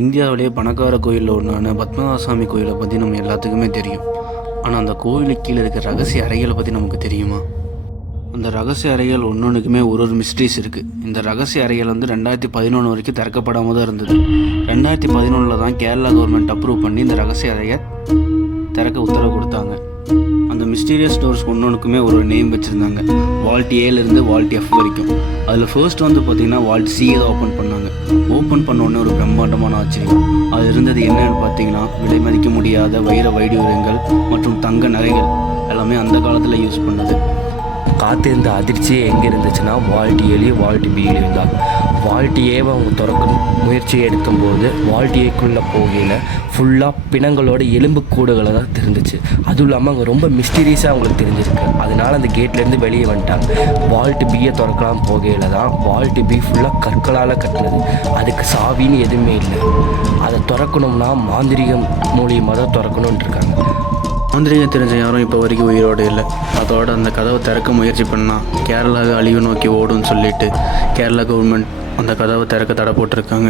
இந்தியாவிலேயே பணக்கார கோயிலில் ஒன்றான பத்மநாபசாமி கோயிலை பற்றி நம்ம எல்லாத்துக்குமே தெரியும். ஆனால் அந்த கோயிலுக்கு கீழே இருக்கிற ரகசிய அறைகளை பற்றி நமக்கு தெரியுமா? அந்த ரகசிய அறைகள் ஒன்றொன்றுக்குமே ஒரு மிஸ்ட்ரீஸ் இருக்குது. இந்த ரகசிய அறைகள் 2011 வரைக்கும் திறக்கப்படாமல் தான் இருந்தது. 2011 தான் கேரளா கவர்மெண்ட் அப்ரூவ் பண்ணி இந்த ரகசிய அறையை திறக்க உத்தரவு கொடுத்தாங்க. அந்த மிஸ்டீரியஸ் டோர்ஸ் ஒன்றொன்றுக்குமே ஒரு நேம் வச்சுருந்தாங்க. வால்ட் ஏலேருந்து வால்ட் எஃப் வரைக்கும். அதில் ஃபர்ஸ்ட் பார்த்திங்கன்னா வால்ட் சியை தான் ஓப்பன் பண்ணாங்க. ஓப்பன் பண்ணோடனே ஒரு பிரம்மாண்டமான ஆச்சரியம். அது இருந்தது என்னன்னு பார்த்தீங்கன்னா, விலை மதிக்க முடியாத வைர வைடூரியங்கள் மற்றும் தங்க நகைகள் எல்லாமே அந்த காலத்தில் யூஸ் பண்ணது. காத்திருந்த அதிர்ச்சியே எங்கே இருந்துச்சுன்னா, வால்ட் ஏலையும் வால்ட் பியிலையும் தான். வால்ட் ஏவை அவங்க திறக்க முயற்சியை எடுக்கும்போது வால்ட் ஏக்குள்ளே போகையில் ஃபுல்லாக பிணங்களோட எலும்பு கூடுகளை தான் தெரிஞ்சிச்சு. அதுவும் இல்லாமல் அங்கே ரொம்ப மிஸ்டீரியஸாக அவங்களுக்கு தெரிஞ்சிருக்கு. அதனால் அந்த கேட்லேருந்து வெளியே வந்துட்டாங்க. வால்ட் பியை திறக்கலாம் போகையில் தான் வால்ட் பி ஃபுல்லாக கற்களால் கட்டினது. அதுக்கு சாவின்னு எதுவுமே இல்லை. அதை திறக்கணும்னா மாந்திரிகம் மூலியமாக தான் திறக்கணுன்ட்டு இருக்காங்க. மாந்திரிகம் தெரிஞ்ச யாரும் இப்போ வரைக்கும் உயிரோடு இல்லை. அதோட அந்த கதவை திறக்க முயற்சி பண்ணால் கேரளாவை அழிவு நோக்கி ஓடுன்னு சொல்லிட்டு கேரளா கவர்மெண்ட் அந்த கதவை திறக்க தடை போட்டிருக்காங்க.